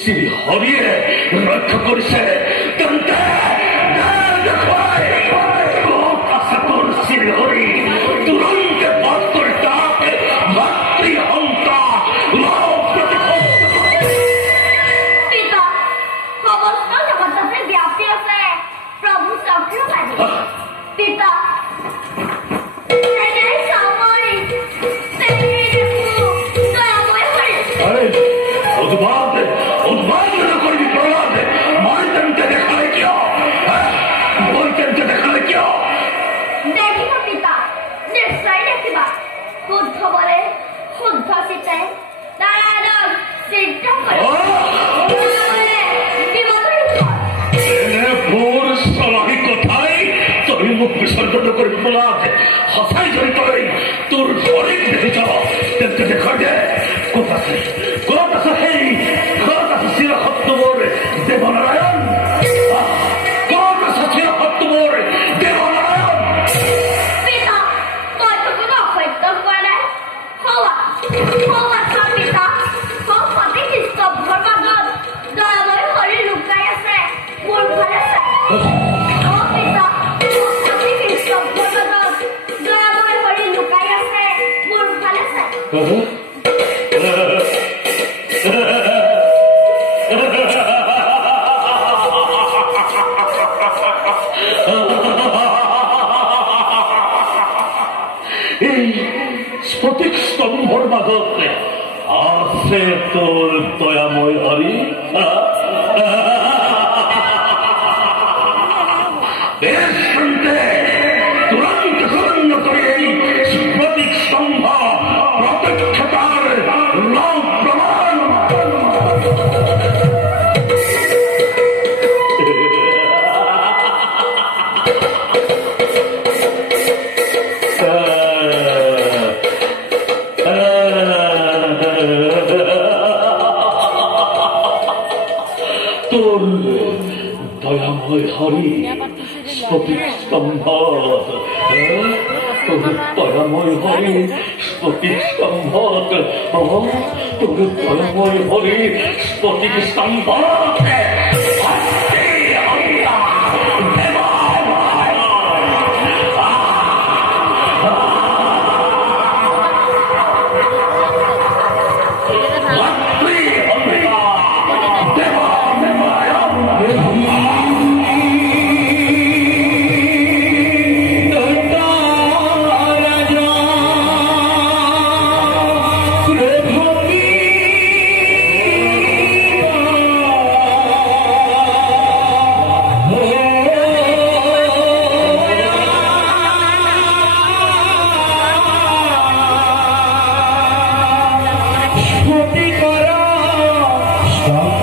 শ্রী হরিয়ে রক্ষা করেছে তেন্তে শ্রী হরি তুরন্ত বাদ করে তাকে মাতৃহন্তা পিতা সমস্ত জগততে ব্যাপী আছে প্রভু চক্রবাদী পিতা বিসর্জন করে প্রহ্লাদ হসাই জড়িত তোর ঘরে দেখে যাও দেখতে দেখা যায় কোথাছে হেই কোথাছে চিরহত্তমর দেবনারায়ণ কোথাছে চিরহত্তমর দেবনারায়ণ পিতা মই তো কোনো অসত্য কোৱা নাই হওয়া পিতা সৎ স্তব্ধৰ মাজত দয়াময় হৰি লুকাই আছে মোৰ ফালে চাই এই স্ফটিক স্তম্ভর মাজত আছে তোর দয়াময় হরি তুরন্ত শূন্য করে এই স্ফটিক স্তম্ভ প্রত্যক্ষতার লোক প্রমাণ তোর দয়াময় হরি স্ফটিক স্তম্ভ তোর দয়াময় হরি স্ফটিক স্তম্ভ তোর দয়াময় হরি স্ফটিক স্তম্ভ Stop.